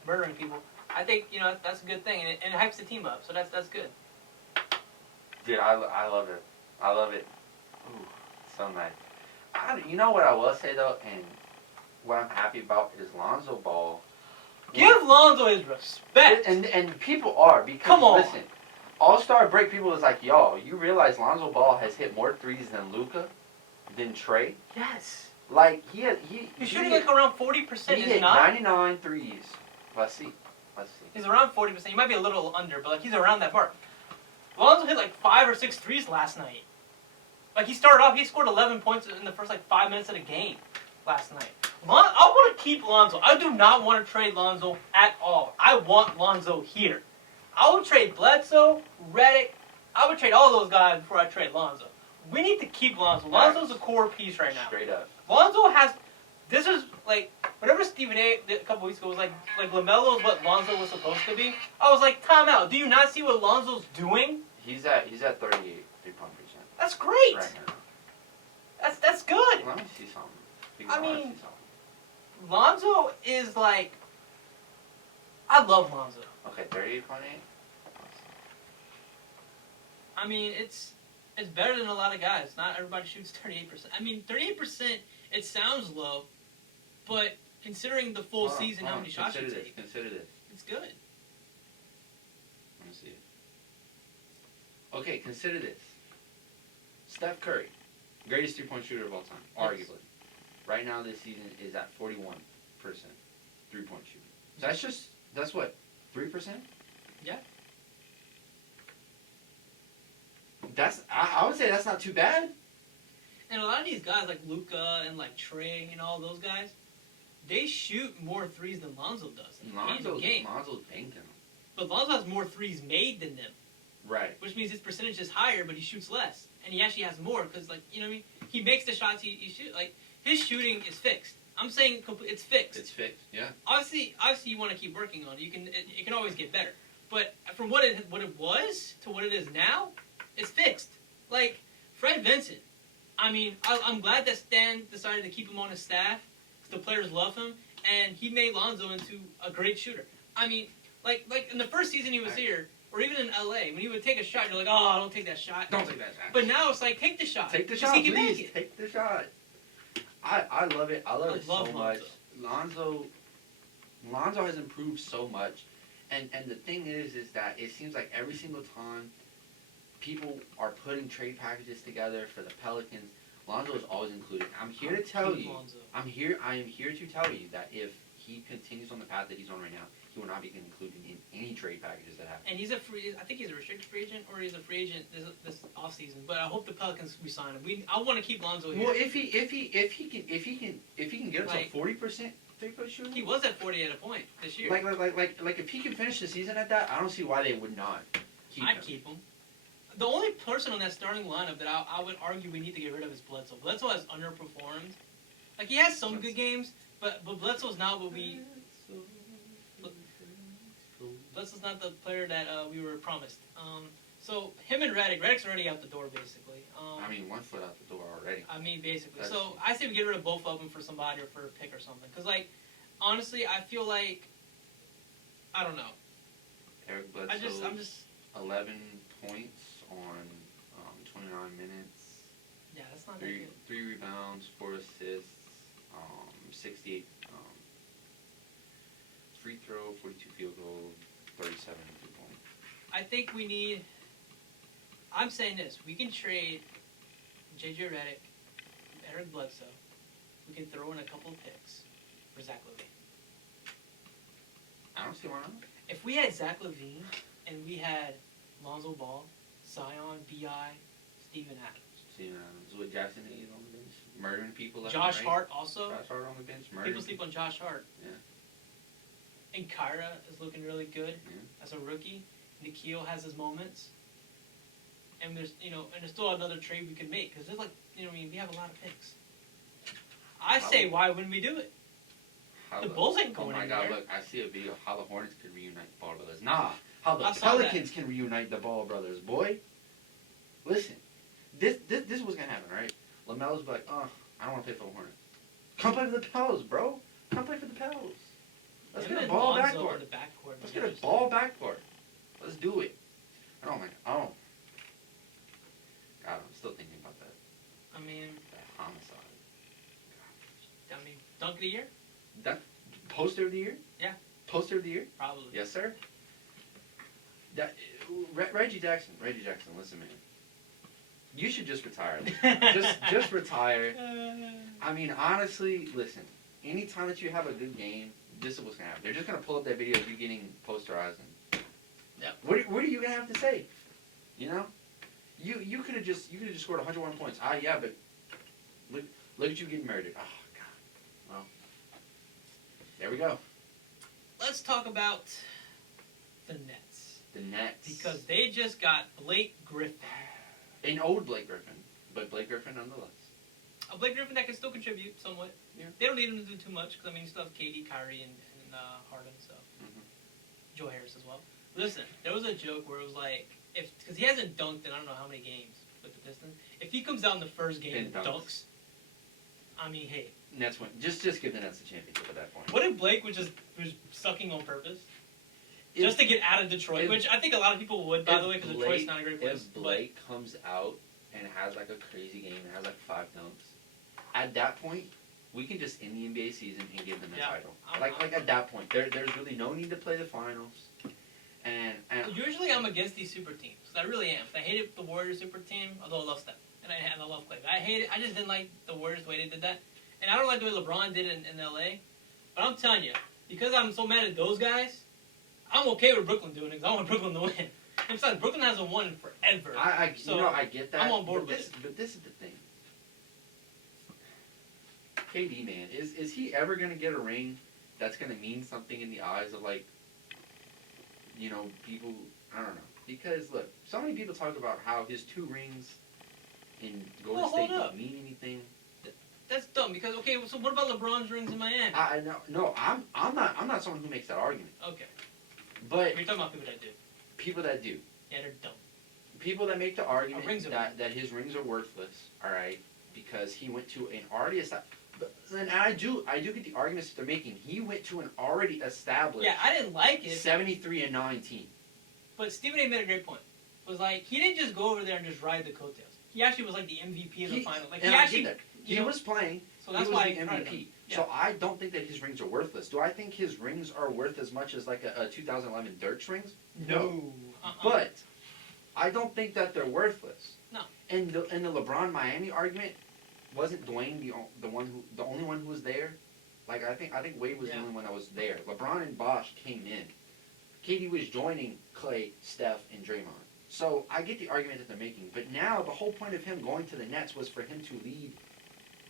murdering people, I think, that's a good thing. And it hypes the team up, so that's good. Dude, I love it. I love it. Ooh, so nice. You know what I will say, though, and what I'm happy about is Lonzo Ball. Give Lonzo his respect. And people are, because, come on. Listen, All-Star break, people was like, yo, you realize Lonzo Ball has hit more threes than Luka, than Trey? Yes. Like, he's shooting like around 40%, he is hit not? 99 threes. Let's see. He's around 40%. He might be a little under, but, he's around that mark. Lonzo hit, 5 or 6 threes last night. Like, he started off, he scored 11 points in the first, 5 minutes of the game last night. I want to keep Lonzo. I do not want to trade Lonzo at all. I want Lonzo here. I would trade Bledsoe, Redick. I would trade all those guys before I trade Lonzo. We need to keep Lonzo. Lonzo's a core piece right now. Straight up. Lonzo has... This is, whatever Stephen A. a couple weeks ago was like LaMelo is what Lonzo was supposed to be. I was like, time out. Do you not see what Lonzo's doing? He's at 38 3-point %. That's great. Right now. That's good. Let me see something. Lonzo is I love Lonzo. Okay, 38.8. It's better than a lot of guys. Not everybody shoots 38%. 38%, it sounds low, but considering the full season, how many shots you take, Consider this. it's good. Let me see it. Okay, consider this. Steph Curry, greatest 3-point shooter of all time, arguably. Right now, this season is at 41% 3-point shooting. That's what, 3%? Yeah. I would say that's not too bad. And a lot of these guys like Luka and Trey and all those guys, they shoot more threes than Lonzo does. Lonzo's banking. But Lonzo has more threes made than them. Right. Which means his percentage is higher, but he shoots less. And he actually has more because, he makes the shots he shoots. His shooting is fixed. I'm saying it's fixed. It's fixed, yeah. Obviously, you want to keep working on it. It can always get better. But from what it was to what it is now, it's fixed. Fred Vincent. I'm glad that Stan decided to keep him on his staff because the players love him, and he made Lonzo into a great shooter. In the first season he was here, or even in LA, when he would take a shot, you're like, oh, don't take that shot. Don't take that shot. But now it's take the shot. Take the shot, he can please. make it. Take the shot. I love it. I love it so much. Lonzo has improved so much. And the thing is that it seems like every single time people are putting trade packages together for the Pelicans, Lonzo is always included. I am here to tell you that if he continues on the path that he's on right now, he will not be included in any trade packages that happen. And he's a free. I think he's a restricted free agent or he's a free agent this offseason. But I hope the Pelicans resign him. I want to keep Lonzo here. Well, if he can get up to 40% three-point shooting, he was at 40 at a point this year. Like if he can finish the season at that, I don't see why they would not keep him. I'd keep him. The only person on that starting lineup that I would argue we need to get rid of is Bledsoe. Bledsoe has underperformed. Like he has some good games, but Bledsoe's not what we. Bledsoe's not the player that we were promised. So him and Reddick's already out the door basically. I mean, 1 foot out the door already. I mean, basically. So I say we get rid of both of them for somebody or for a pick or something. Because like, honestly, I feel like I don't know. Eric Bledsoe. I'm just 11 points on 29 minutes. Yeah, that's not that good. 3 rebounds, 4 assists, 68 free throw, 42 field goal, 37 3-point. I think we need. I'm saying this: we can trade JJ Redick, Eric Bledsoe. We can throw in a couple of picks for Zach LaVine. I don't see why not. If we had Zach LaVine and we had Lonzo Ball, Zion, B.I., Steven Adams. With Jackson Hayes on the bench, murdering people left Josh and right. Hart also. Josh Hart on the bench, murdering People sleep on Josh Hart. Yeah. And Kyra is looking really good Yeah. as a rookie. Nikhil has his moments. And there's still another trade we could make because there's we have a lot of picks. I say, why wouldn't we do it? The Bulls ain't going anywhere. Oh my God! Look, I see a video of how the Hornets could reunite the Ball brothers. Nah, how the Pelicans can reunite the Ball brothers. Boy, listen, this was gonna happen, right? LaMelo's be like, oh, I don't want to play for the Hornets. Come play for the Pels, bro. Come play for the Pels. Let's get a ball backcourt. Let's get a ball backcourt. Let's do it. Oh my God. Oh. God, I'm still thinking about that. I mean, that homicide. I mean, dunk of the year? That poster of the year? Yeah. Poster of the year? Probably. Yes, sir. That Reggie Jackson, listen, man. You should just retire. just retire. I mean, honestly, listen. Anytime that you have a good game, this is what's gonna happen. They're just gonna pull up that video of you getting posterized. And yeah. What are you gonna have to say? You know, you could have just scored 101 points. Yeah, but look at you getting murdered. Oh God. Well, there we go. Let's talk about the Nets. The Nets. Because they just got Blake Griffin. An old Blake Griffin, but Blake Griffin nonetheless. A Blake Griffin that can still contribute somewhat. Yeah. They don't need him to do too much because you still have KD, Kyrie, and Harden, so Joe Harris as well. Listen, there was a joke where it was like, because he hasn't dunked in I don't know how many games with the Pistons. If he comes out in the first game and dunks, I mean, hey. Nets win. Just give the Nets the championship at that point. What if Blake was sucking on purpose? Just to get out of Detroit, which I think a lot of people would, by the way, because Detroit's not a great place. If Blake comes out and has like a crazy game and has like 5 dunks, at that point, we can just end the NBA season and give them the title. Like at that point, there's really no need to play the finals. And usually I'm against these super teams. I really am. I hated the Warriors super team, although I love Steph and I love Clay. I hate it. I just didn't like the Warriors the way they did that, and I don't like the way LeBron did it in LA. But I'm telling you, because I'm so mad at those guys, I'm okay with Brooklyn doing it because I want Brooklyn to win. And besides, Brooklyn hasn't won in forever. I get that. I'm on board with it. But this is the thing. KD, man, is he ever going to get a ring that's going to mean something in the eyes of, like, people? I don't know. Because, look, so many people talk about how his 2 rings in Golden State don't mean anything. That's dumb because, okay, so what about LeBron's rings in Miami? I'm not someone who makes that argument. Okay. But you're talking about people that do. People that do. Yeah, they're dumb. People that make the argument that his rings are worthless, all right, because he went to an already established. And I do get the arguments that they're making. He went to an already established. Yeah, I didn't like it. 73-9 team. But Stephen A. made a great point. It was like he didn't just go over there and just ride the coattails. He actually was like the MVP of the final. Like he was playing. So that's why he was the MVP. Yeah. So I don't think that his rings are worthless. Do I think his rings are worth as much as like a 2011 Dirk's rings? No. But I don't think that they're worthless. No. And the LeBron Miami argument, wasn't Dwayne the only one who was there Like I think Wade was the only one that was there. LeBron and Bosh came in. KD was joining Clay, Steph, and Draymond. So I get the argument that they're making, but now the whole point of him going to the Nets was for him to lead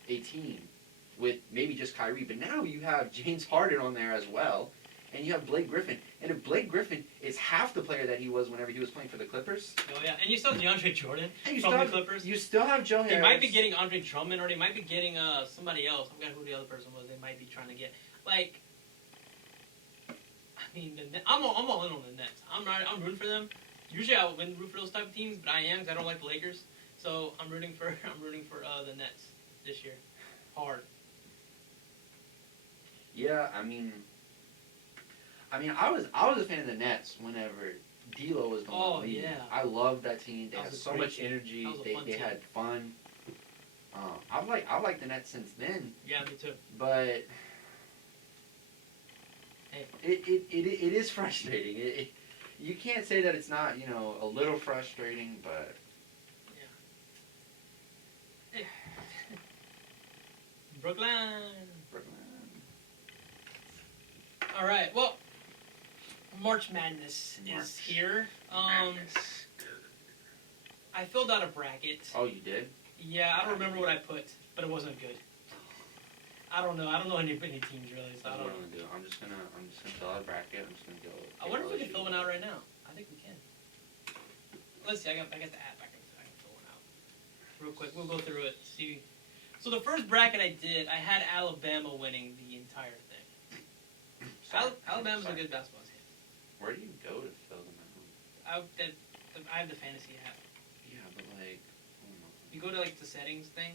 a team with maybe just Kyrie. But now you have James Harden on there as well, and you have Blake Griffin. And if Blake Griffin is half the player that he was whenever he was playing for the Clippers, oh yeah, and you still have DeAndre Jordan and from the Clippers. You still have Joe Harris. They might be getting Andre Drummond, or they might be getting somebody else. I forgot who the other person was. They might be trying to get like. I mean, I'm all in on the Nets. I'm rooting for them. Usually I wouldn't root for those type of teams, but I am because I don't like the Lakers. So I'm rooting for the Nets this year, hard. Yeah, I mean, I was a fan of the Nets whenever D'Lo was going to lead. Yeah. I loved that team. They That had was a so great much team. energy. That was a They fun they team. had fun. I've liked the Nets since then, Yeah, me too. but Hey. it is frustrating. You can't say that it's not, a little frustrating, but Brooklyn. Brooklyn. All right. Well, March Madness is March here. Madness. I filled out a bracket. Oh, you did? Yeah, I don't remember what I put, but it wasn't good. I don't know any teams really. So That's I what don't. I'm gonna do. I'm just gonna fill out a bracket. I'm just gonna go. I wonder if we can fill one out right now. I think we can. Let's see. I got the app. I can fill one out real quick. We'll go through it. See. So the first bracket I did, I had Alabama winning the entire thing. Alabama's a good basketball team. Where do you go to fill them out? I have the fantasy app. Yeah, but like, I don't know. You go to like the settings thing.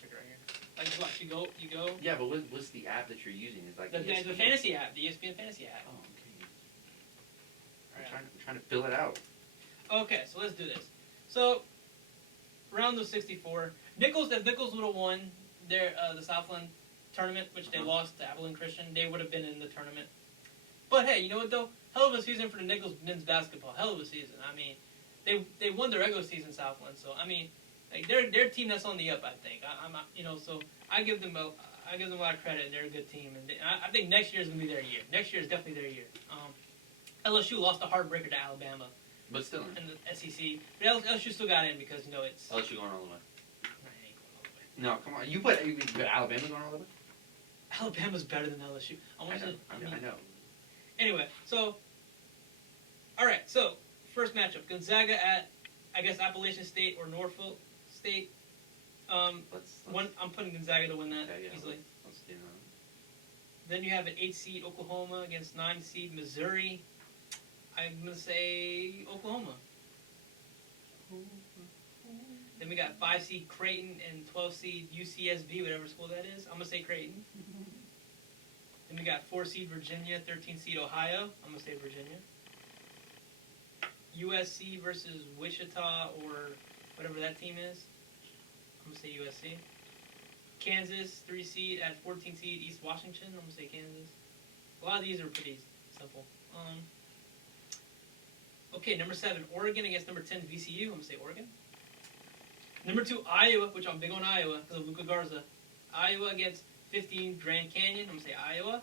Check it right here. Like look, you go. Yeah, but what's the app that you're using? Is like The ESPN? fantasy app, the ESPN fantasy app. Oh, okay. Alright. I'm trying to fill it out. Okay, so let's do this. So, round of 64. If Nichols would have won the Southland tournament, which they lost to Abilene Christian, they would have been in the tournament. But hey, you know what though? Hell of a season for the Nichols men's basketball. Hell of a season. I mean, they won their regular season Southland, so I mean, like they're a team that's on the up. I think. So I give them a lot of credit. They're a good team, and I think next year is gonna be their year. Next year is definitely their year. LSU lost a heartbreaker to Alabama. But still. In the SEC. But LSU still got in because, it's... LSU going all the way. Nah, it ain't going all the way. No, come on. You put Alabama going all the way? Alabama's better than LSU. I know. Anyway, so... Alright, so, first matchup. Gonzaga at, I guess, Appalachian State or Norfolk State. I'm putting Gonzaga to win that easily. Let's do that. Then you have an 8 seed Oklahoma against 9 seed Missouri. I'm going to say Oklahoma. Then we got 5 seed Creighton and 12 seed UCSB, whatever school that is. I'm going to say Creighton. Then we got 4 seed Virginia, 13 seed Ohio. I'm going to say Virginia. USC versus Wichita or whatever that team is. I'm going to say USC. Kansas, 3 seed at 14 seed East Washington. I'm going to say Kansas. A lot of these are pretty simple. Okay, number 7, Oregon against number 10, VCU. I'm going to say Oregon. Number 2, Iowa, which I'm big on Iowa because of Luka Garza. Iowa against 15, Grand Canyon. I'm going to say Iowa.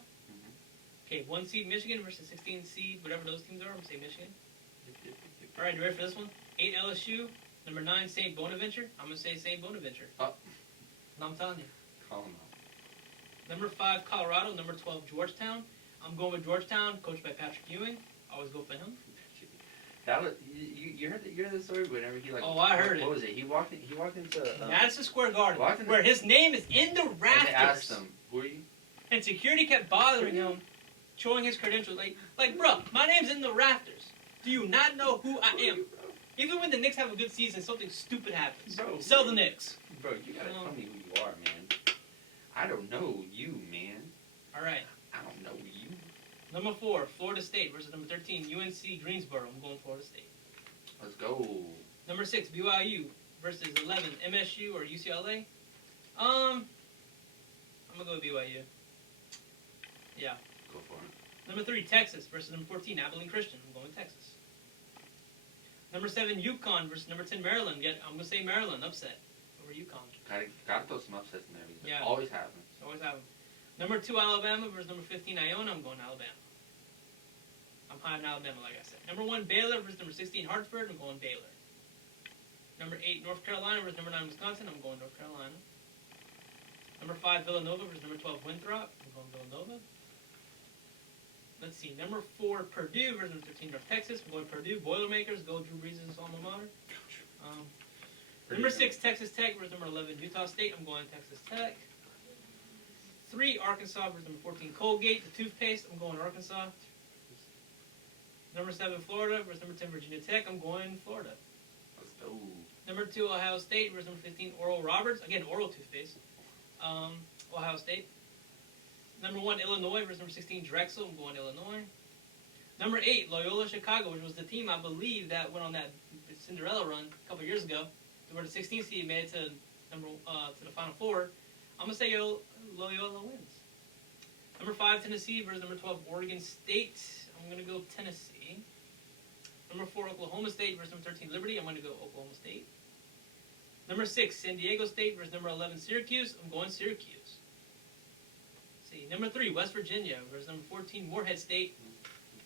Okay, 1 seed Michigan versus 16 seed, whatever those teams are. I'm going to say Michigan. All right, you ready for this one? 8, LSU. Number 9, St. Bonaventure. I'm going to say St. Bonaventure. Oh. No, I'm telling you. Call them out. Number 5, Colorado. Number 12, Georgetown. I'm going with Georgetown, coached by Patrick Ewing. Always go for him. That was you heard the story whenever he like. Oh, I heard what it. Was it? He walked into. Madison Square Garden, where his name is in the rafters. And they asked him, "Who are you?" And security kept bothering him, showing his credentials. Like, bro, my name's in the rafters. Do you not know who I am? Even when the Knicks have a good season, something stupid happens. Bro, sell the Knicks. Bro, you gotta tell me who you are, man. I don't know you, man. All right. I don't know you. Number 4, Florida State versus number 13, UNC Greensboro. I'm going Florida State. Let's go. Number 6, BYU versus 11, MSU or UCLA. I'm gonna go with BYU. Yeah. Go for it. Number 3, Texas versus number 14, Abilene Christian. I'm going with Texas. Number 7, UConn versus number 10, Maryland. I'm gonna say Maryland upset over UConn. Gotta throw some upsets in there. Yeah. Always have them. Always have them. Number 2, Alabama versus number 15, Iona. I'm going Alabama. I'm high on Alabama, like I said. Number 1, Baylor versus number 16, Hartford. I'm going Baylor. Number 8, North Carolina versus number 9, Wisconsin. I'm going North Carolina. Number 5, Villanova versus number 12, Winthrop. I'm going Villanova. Let's see. Number 4, Purdue versus number 13, North Texas. I'm going Purdue. Boilermakers. Go Drew Brees' alma mater. Number 6, Texas Tech versus number 11, Utah State. I'm going Texas Tech. 3, Arkansas versus number 14, Colgate, the toothpaste. I'm going Arkansas. Number 7, Florida versus number 10, Virginia Tech. I'm going Florida. Let's go. Number 2, Ohio State versus number 15, Oral Roberts. Again, oral toothpaste. Ohio State. Number 1, Illinois versus number 16, Drexel. I'm going Illinois. Number 8, Loyola Chicago, which was the team, I believe, that went on that Cinderella run a couple years ago. They were the 16th seed, made it to the Final Four. I'm going to say Loyola wins. Number 5, Tennessee versus number 12, Oregon State. I'm going to go Tennessee. Number 4, Oklahoma State versus number 13, Liberty. I'm going to go Oklahoma State. Number 6, San Diego State versus number 11, Syracuse. I'm going Syracuse. Let's see. Number 3, West Virginia versus number 14, Morehead State.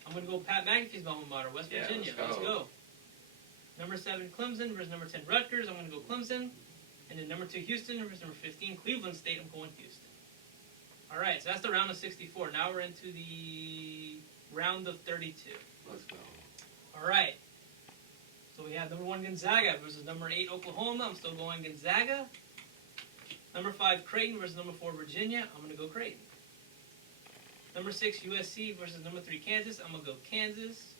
I'm going to go Pat McAfee's alma mater, West Virginia. Let's go. Number 7, Clemson versus number 10, Rutgers. I'm going to go Clemson. And then number 2, Houston versus number 15, Cleveland State. I'm going Houston. All right, so that's the round of 64. Now we're into the round of 32. Let's go. All right. So we have number 1, Gonzaga versus number 8, Oklahoma. I'm still going Gonzaga. Number 5, Creighton versus number 4, Virginia. I'm going to go Creighton. Number 6, USC versus number 3, Kansas. I'm going to go Kansas.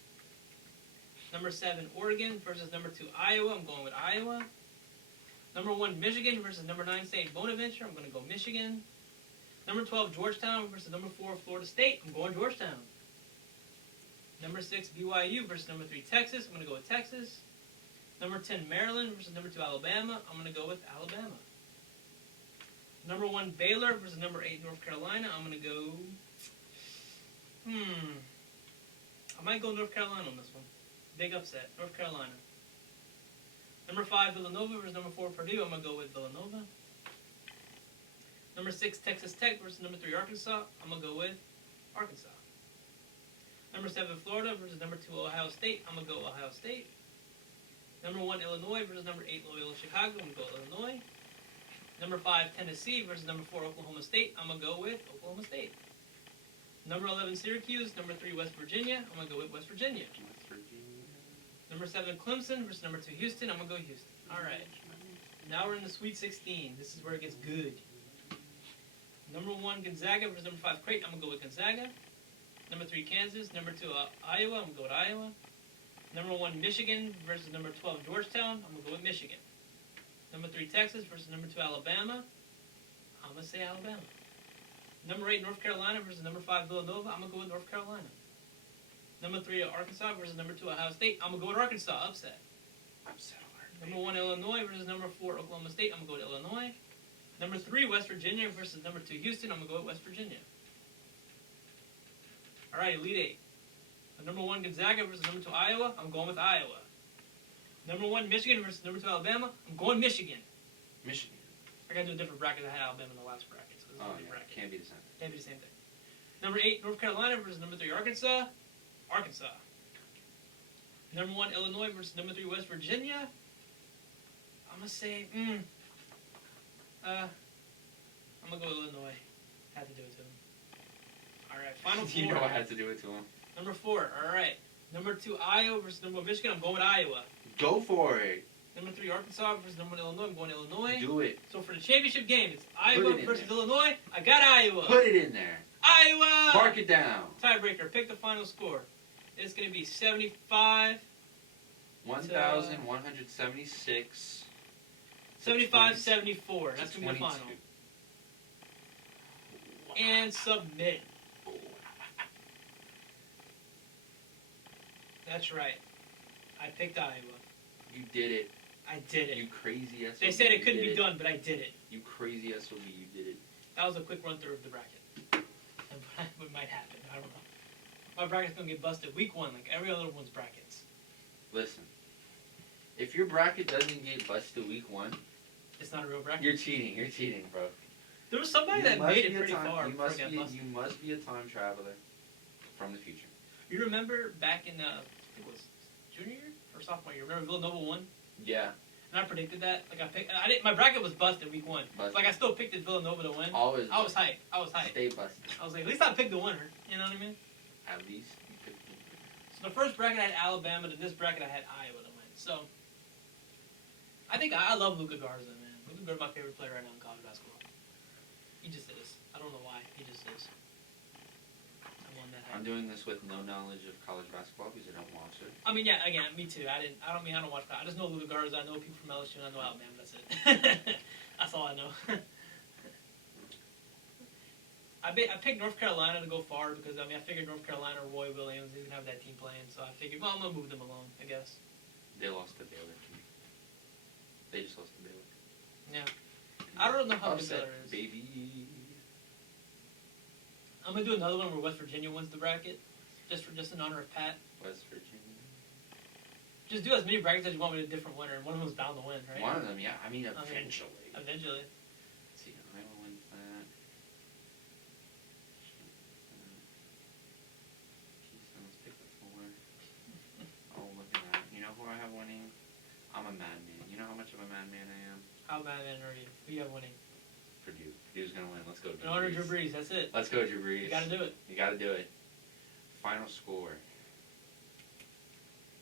Number 7, Oregon versus number 2, Iowa. I'm going with Iowa. Number 1, Michigan versus number 9, St. Bonaventure. I'm going to go Michigan. Number 12, Georgetown versus number 4, Florida State. I'm going Georgetown. Number 6, BYU versus number 3, Texas. I'm going to go with Texas. Number 10, Maryland versus number 2, Alabama. I'm going to go with Alabama. Number 1, Baylor versus number 8, North Carolina. I'm going to go... I might go North Carolina on this one. Big upset. North Carolina. Number 5, Villanova versus number 4, Purdue. I'm going to go with Villanova. Number 6, Texas Tech versus number 3, Arkansas. I'm going to go with Arkansas. Number 7, Florida versus number 2, Ohio State. I'm going to go Ohio State. Number 1, Illinois versus number 8, Loyola Chicago. I'm going to go Illinois. Number 5, Tennessee versus number 4, Oklahoma State. I'm going to go with Oklahoma State. Number 11, Syracuse. Number 3, West Virginia. I'm going to go with West Virginia. Number 7, Clemson versus number 2, Houston. I'm going to go Houston. All right. Now we're in the Sweet 16. This is where it gets good. Number 1, Gonzaga versus number 5, Creighton. I'm going to go with Gonzaga. Number 3, Kansas. Number 2, Iowa. I'm going to go with Iowa. Number 1, Michigan versus number 12, Georgetown. I'm going to go with Michigan. Number 3, Texas versus number 2, Alabama. I'm going to say Alabama. Number 8, North Carolina versus number 5, Villanova. I'm going to go with North Carolina. Number 3, Arkansas versus number 2, Ohio State. I'm going to go with Arkansas. Upset. Number 1, Illinois versus number 4, Oklahoma State. I'm going to go with Illinois. Number 3, West Virginia versus number 2, Houston. I'm going to go with West Virginia. All right, Elite 8. Number 1, Gonzaga versus number 2, Iowa. I'm going with Iowa. Number 1, Michigan versus number 2, Alabama. I'm going Michigan. Michigan. I got to do a different bracket than I had Alabama in the last bracket. So this is a new bracket. Can't be the same. Can't be the same thing. Number 8, North Carolina versus number 3, Arkansas. Arkansas. Number 1, Illinois versus number 3, West Virginia. I'm going to say, I'm going to go Illinois. Had to do it to him. All right, final 4. You know I had to do it to him. Number 4, all right. Number 2, Iowa versus number 1, Michigan. I'm going with Iowa. Go for it. Number 3, Arkansas versus number 1, Illinois. I'm going Illinois. Do it. So for the championship game, it's Iowa versus Illinois. I got Iowa. Put it in there. Iowa! Mark it down. Tiebreaker. Pick the final score. It's going to be 75. 1,176. 75-74. That's going to be the final. And submit. That's right. I picked Iowa. You did it. I did it. You crazy SOB. They said it couldn't be done, but I did it. You crazy SOB. You did it. That was a quick run through of the bracket. What might happen, I don't know. My bracket's going to get busted week 1 like every other one's brackets. Listen. If your bracket doesn't get busted week 1, It's not a real bracket. You're cheating, bro. There was somebody that made it pretty far. You must be a time traveler from the future. You remember back in, I think it was junior year or sophomore year, remember Villanova won? Yeah. And I predicted that. Like I didn't. My bracket was busted week 1. Busted. Like I still picked it Villanova to win. Always. I was hyped. Stay busted. I was like, at least I picked the winner. You know what I mean? At least you picked the So the first bracket I had Alabama. To this bracket I had Iowa to win. So I think I love Luka Garza, man. Luka Garza's my favorite player right now in college basketball. He just is. I don't know why. He just is. I won that. I'm doing this with no knowledge of college basketball because I don't watch it. I mean, yeah. Again, me too. I don't watch. I just know Luka Garza. I know people from LSU. And I know Alabama. That's it. That's all I know. I picked North Carolina to go far because I figured North Carolina or Roy Williams, they didn't have that team playing, so I figured, well, I'm gonna move them along, I guess. They lost to Baylor. They just lost to Baylor. Yeah. I don't know how good Upset, Baylor is. baby. I'm gonna do another one where West Virginia wins the bracket, just in honor of Pat. West Virginia. Just do as many brackets as you want with a different winner, and one of them's bound to win, right? One of them, yeah. I mean, eventually. Eventually. Let's see, Iowa wins that. Let's pick the 4. Oh, look at that. You know who I have winning? I'm a madman. You know how much of a madman I am? How bad are you? Who you have winning? Purdue. Purdue's gonna win. Let's go, Drew In honor of Brees. Drew Brees, that's it. Let's go, Drew Brees. You gotta do it. You gotta do it. Final score.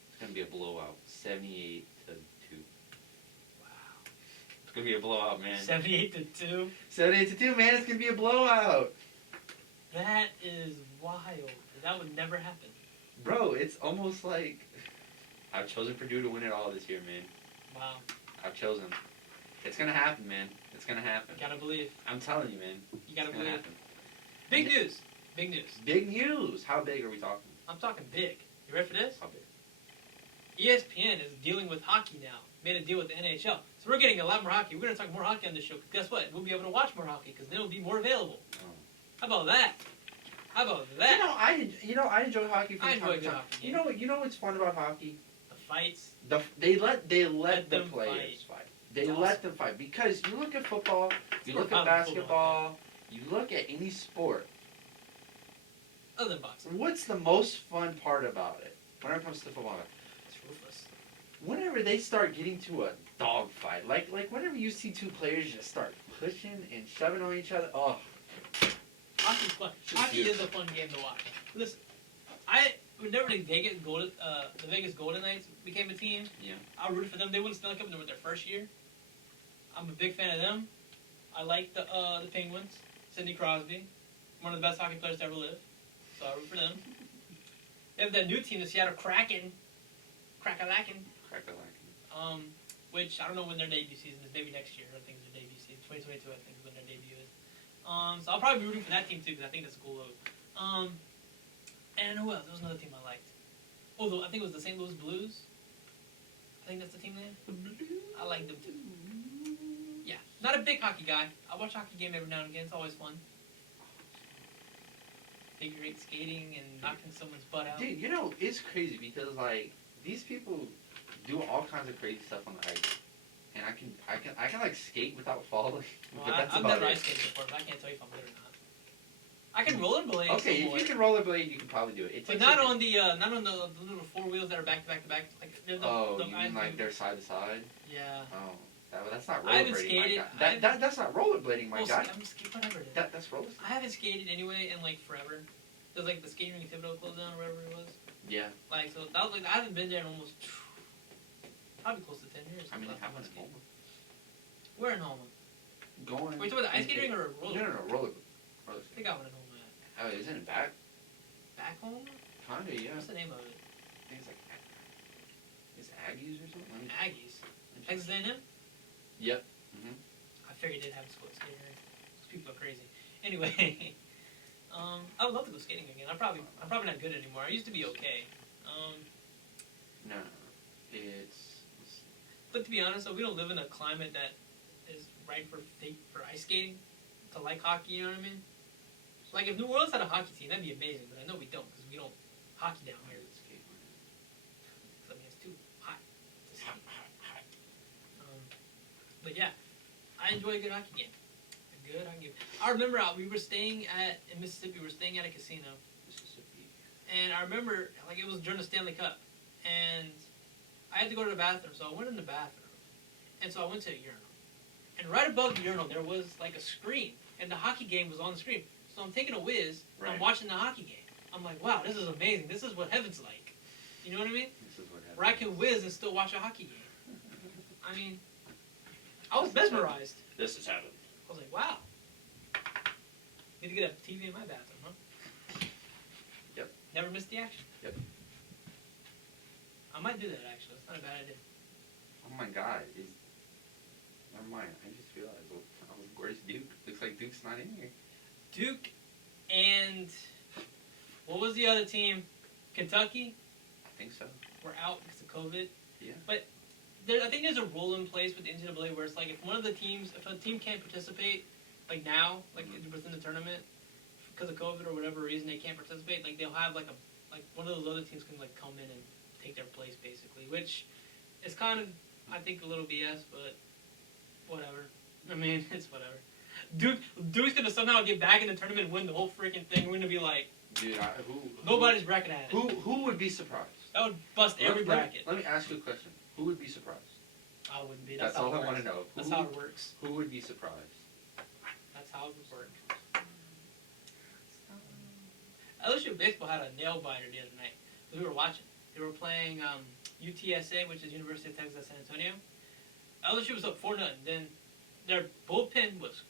It's gonna be a blowout. 78-2. Wow. It's gonna be a blowout, man. 78-2. 78-2, man. It's gonna be a blowout. That is wild. That would never happen. Bro, it's almost like I've chosen Purdue to win it all this year, man. Wow. I've chosen. It's gonna happen, man. It's gonna happen. You gotta believe. I'm telling you, man. You gotta It's gonna believe. happen. Big news. Big news. Big news. How big are we talking? I'm talking big. You ready for this? How big? ESPN is dealing with hockey now. Made a deal with the NHL. So we're getting a lot more hockey. We're going to talk more hockey on this show. 'Cause guess what? We'll be able to watch more hockey because then it'll be more available. Oh. How about that? How about that? I enjoy hockey from I time enjoy to good time. hockey. You know what's fun about hockey? The fights. They let the them players fight. They It's let awesome. them fight because you look at football, you more look at fun than football, basketball, you look at any sport. Other than boxing. What's the most fun part about it when it comes to football? It's ruthless. Whenever they start getting to a dog fight, like whenever you see two players just start pushing and shoving on each other, oh. Hockey's fun. Just Hockey beautiful. is a fun game to watch. Listen, whenever the Vegas Golden Knights became a team, Yeah. I rooted for them. They won the Stanley Cup in their first year. I'm a big fan of them. I like the Penguins. Sidney Crosby, one of the best hockey players to ever live. So I root for them. They have that new team, the Seattle Kraken. Kraken. Which I don't know when their debut season is. Maybe next year. I think it's their debut season. 2022, I think, is when their debut is. So I'll probably be rooting for that team too because I think that's a cool logo. And who else? There was another team I liked. Oh, I think it was the St. Louis Blues. I think that's the team name. I like them too. Yeah, not a big hockey guy. I watch a hockey game every now and again. It's always fun. Figure eight skating and knocking someone's butt out. Dude, it's crazy because like these people do all kinds of crazy stuff on the ice, and I can like skate without falling. Well, but that's I've about never it. ice skated before, but I can't tell you if I'm good or not. I can rollerblade. Okay, if you can rollerblade, you can probably do it. But not on the little 4 wheels that are back to back to back. Like they're the, you mean like they're side to side? Yeah. Oh, that's not rollerblading. I haven't skated. That's not rollerblading, my guy. I'm skating, whatever it is. That's roller. I haven't skated anyway in like forever. There's like the skating rink in Thibodeau closed down or whatever it was. Yeah. Like so that was like I haven't been there in almost probably close to 10 years. I mean, they have one at home. Where in Homa? Going. Wait, you talking about the ice skating rink or roller? No, roller. They got one at Homa. Oh, isn't it back? Back home? Kinda, yeah. What's the name of it? I think it's like it's Aggies or something. Aggies. Texas A&M? Yep. I figured they'd have a split skating rink. Those people are crazy. Anyway, I would love to go skating again. I'm probably not good anymore. I used to be okay. No, it's. But to be honest, though, we don't live in a climate that is right for ice skating. To like hockey, you know what I mean? Like if New Orleans had a hockey team, that'd be amazing. But I know we don't because we don't hockey down here. I mean, it's too hot. But yeah, I enjoy a good hockey game. A good hockey game. I remember we were staying in Mississippi. We were staying at a casino. Mississippi. And I remember, like, it was during the Stanley Cup. And I had to go to the bathroom, so I went in the bathroom. And so I went to a urinal. And right above the urinal, there was, like, a screen. And the hockey game was on the screen. So I'm taking a whiz, and I'm watching the hockey game. I'm like, wow, this is amazing. This is what heaven's like. You know what I mean? This is what happens. Where I can whiz and still watch a hockey game. I mean, I was mesmerized. This is heaven. I was like, wow. Need to get a TV in my bathroom, huh? Yep. Never missed the action. Yep. I might do that, actually. It's not a bad idea. Oh my God. Never mind. I just realized. Where's Duke? Looks like Duke's not in here. Duke and what was the other team? Kentucky? I think so. We're out because of COVID. Yeah. But I think there's a rule in place with the NCAA where it's like if a team can't participate, like now, like within the tournament, because of COVID or whatever reason they can't participate, like they'll have like one of those other teams can like come in and take their place basically, which is kind of I think a little BS, but whatever. I mean, it's whatever. Duke's gonna somehow get back in the tournament and win the whole freaking thing. We're gonna be like, dude, nobody's bracket at it. Who would be surprised? That would bust every bracket. Let me ask you a question. Who would be surprised? I wouldn't be. That's all I want to know. That's how it works. Who would be surprised? That's how it would work. LSU baseball had a nail biter the other night. We were watching. They were playing UTSA, which is University of Texas San Antonio. LSU was up 4-0. Then their bullpen was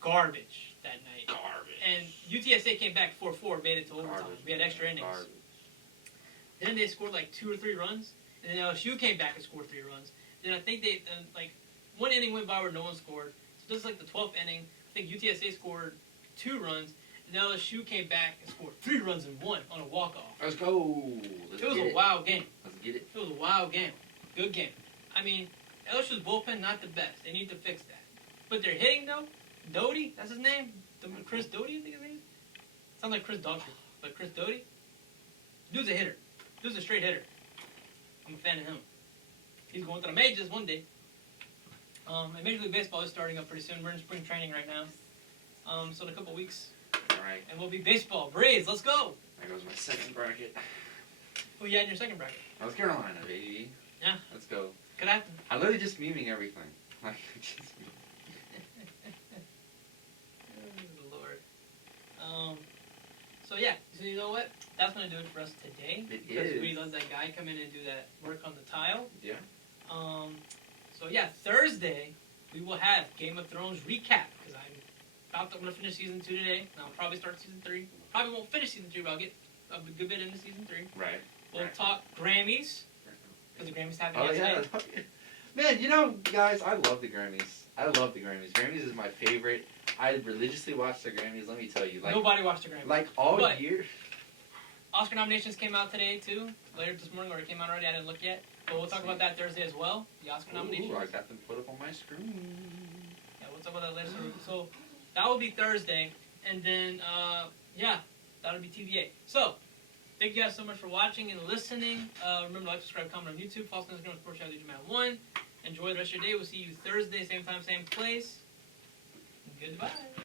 garbage that night. Garbage. And UTSA came back 4-4, made it to overtime. We had extra innings. Garbage. Then they scored like 2 or 3 runs. And then LSU came back and scored 3 runs. Then I think they, like, one inning went by where no one scored. So this is like the 12th inning. I think UTSA scored 2 runs. And LSU came back and scored 3 runs and 1 on a walk-off. Let's go. It was a wild game. Let's get it. It was a wild game. Good game. I mean, LSU's bullpen, not the best. They need to fix that. But they're hitting, though. Doty, that's his name. Chris Doty, I think his name is. Sounds like Chris Daughtry, but Chris Doty. Dude's a hitter. Dude's a straight hitter. I'm a fan of him. He's going to the majors one day. And Major League Baseball is starting up pretty soon. We're in spring training right now. So in a couple weeks. All right. And we'll be baseball. Brees, let's go. There goes my second bracket. Who you had in your second bracket? North Carolina, baby. Yeah. Let's go. Could happen. I'm literally just memeing everything. Like, just Oh, Lord. So yeah, so you know what? That's gonna do it for us today. It because is. we let that guy come in and do that work on the tile. Yeah. So yeah, Thursday we will have Game of Thrones recap because I'm gonna finish season 2 today. And I'll probably start season 3. Probably won't finish season 3, but I'll get a good bit into season 3. Right. We'll talk Grammys because the Grammys happened Oh yesterday. yeah. Man, you know, guys, I love the Grammys. I love the Grammys. Grammys is my favorite. I religiously watch the Grammys. Let me tell you, like Nobody watched the Grammys. like all But year. Oscar nominations came out today too. Later this morning, or it came out already. I didn't look yet. But we'll talk about that Thursday as well. The Oscar nominations. Ooh, I got them put up on my screen. Yeah, we'll talk about that later. So that will be Thursday, and then yeah, that'll be TVA. So thank you guys so much for watching and listening. Remember to like, subscribe, comment on YouTube. Follow us on Instagram, Sports Channel, Man 1. Enjoy the rest of your day. We'll see you Thursday, same time, same place. Goodbye.